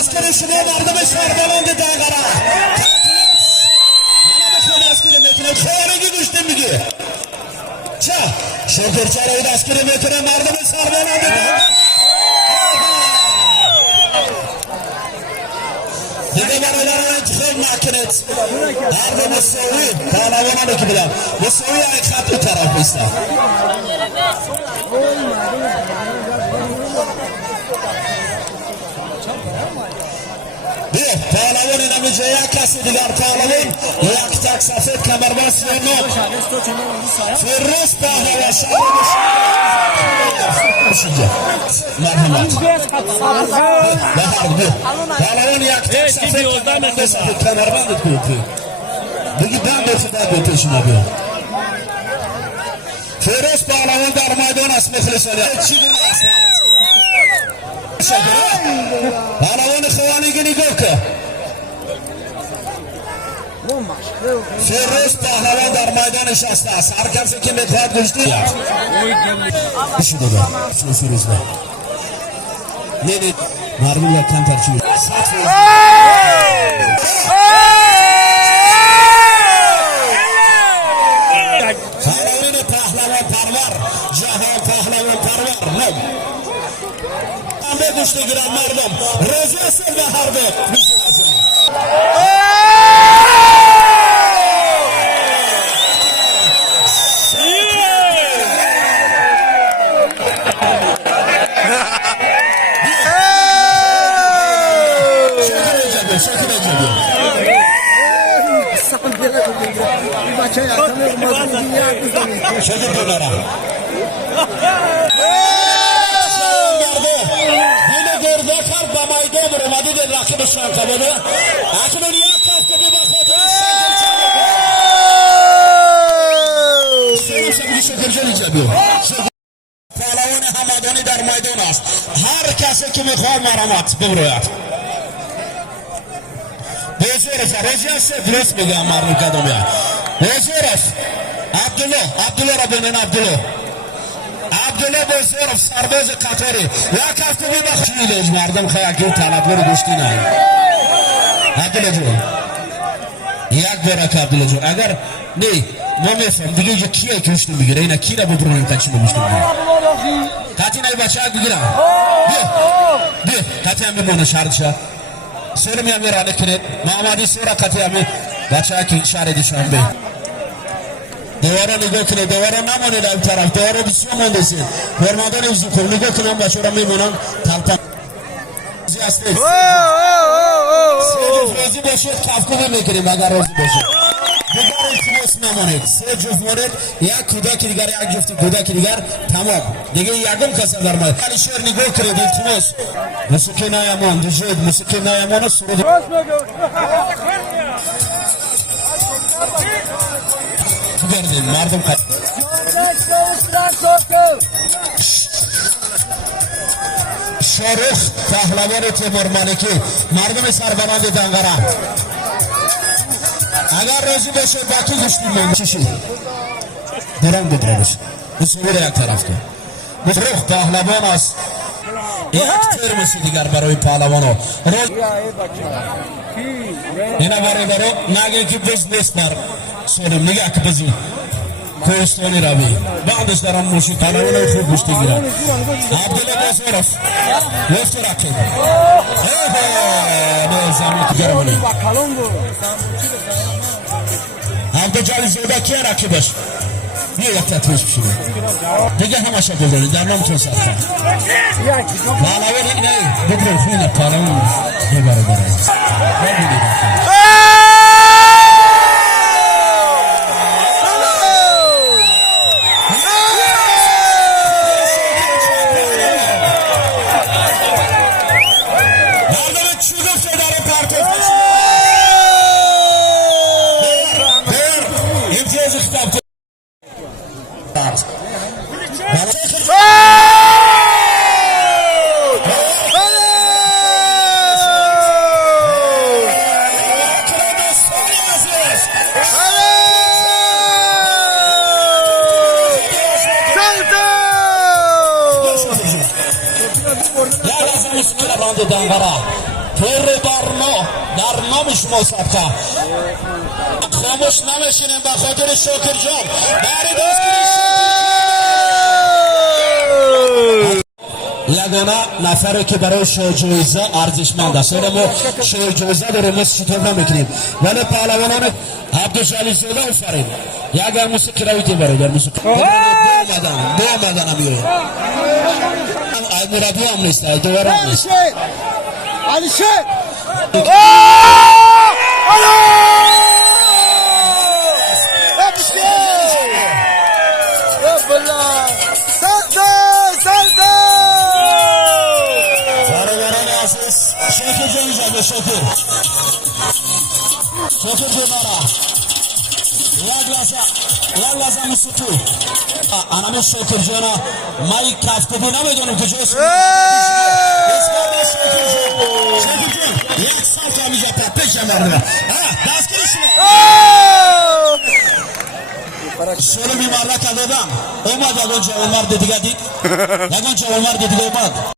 askeri şunu vardı ve şarbalandı dağlara. Ana bakın askeri mekine çağrıcı düştü müge. Şoför çağrıydı askeri mekine vardı ve şarbalandı dağlara. Dede baralarına çıkıyor makinet. Arda Musavi, Palavan'a ekibiler. Musavi ayıkat bir tarafı ister. Bir, Palavan inamıcıya kesidiler Palavan. Yak tak safet kamerbas yönü. Firruz Pahlava şahı merhamet. Palavan yak tak safet kamerbas yönü. Bugün ben de peşine bir. Firruz Pahlavan darmaydan asmekli söylüyor. Palavan ikhvani gini gökü. Firruz Pahlavan dar meydan nişastası. Arkası kim etkiler düştü ya. İşi de ben. Firruz'la. Neydi? Marmurla kan tarçıyor. Palavan'ı Pahlavan parvar. Cahan Pahlavan parvar. Ahmet düştü giren mardum. Rızasın ve harbi. Müslüman. Çocuk bunlara. Yine gördü kar bamaydı vurmadı de rakibi şankaları. Akın niye kastı bir bakatı. Senin şekerci icabı. Palavan Hamadani dar maydanas. Herkese kimi khar maramat buvroyat. Reziyası dürüst mi gamarlı kadın ya? Bezirov, Abdullah Rabinin Abdullah Bezirov, Sarbezi Katari. Ya kafti bir bak. Çiğleyiz mardum kayakı talatları düştüğüne. Abdullah Cun. Yak berak Abdullah Cun. Agar ne? Momefem diye kiye düştüm bir gire. Yine kire bu durumun kaçınmıştım. Katinay başa bir gire. Bir. Katiyam bir bana şartça. Söylemeyem bir anekine. Muhammadi sonra katiyam bir. Başa ki işaret işaret bey. Devara nigokine, devara namone la taraf, devara düşman desin. Formadan evzi kol nigokine başora memunan talpan. Ziyastes. Sejuz boşet kafku bir mekirim agar rozi boşet. Digar iltimos namonet. Sejuz monet ya kuda kirigar ya jufti kuda kirigar tamam. Dege yardım kasadar mı? Alişer nigokine iltimos. Musikina yaman, dijed musikina yaman suru. Gördüm, mardum kat. Şerif Pahlavan Timur Maliki mardum sarbalandı dangara. Agar rozi beşe bakı düştüm çişi. Duran budurmuş. Bu sürü yak tarafta. Şerif Pahlavan as. Yak termisi digar baroy Pahlavano. Yine baroyları nagi ki biznesler. Sorum nigah kıpızı. Koğustoni rabi. Bağdışların muşi Pahlavana çok güçlü girer. Abdullah Bezirov. Yoktur rakip. Ne zaman tutarım Abdülcali Zodaki rakibiz. Niye yaptırmış bir şey? Peki hem aşağı gözleri. Derman tüm saatte. Pahlavana ne? Bugün huyla Pahlavana. Ne var o barayız? Ne bileyim. پر در نام شما سبقه خاموش نمیشینیم به خاطر شاکر جان برای دستگیری یگانه نفری که برای شاه جایزه ارزشمند است ما شاه جایزه داریم ما شتاب نمیکنیم ولی پهلوانان عبدالجلیل زاده و فرید یک موسیقی رویتی برای موسیقی دو آمدن همیه مربی هم نیست دوباره هم نیست علی شیر شاکر جان جان شاکر جمارا یک لحظه موسیقی انام شاکر جانا مایی کفتگی نمیدونم کجاست شاکر جان یک سال که همیجا پیش مردم دستگیری شما شروع میمارده که دادم اومد یگان جوان مرد دیگه دید یگان جوان مرد دیگه اومد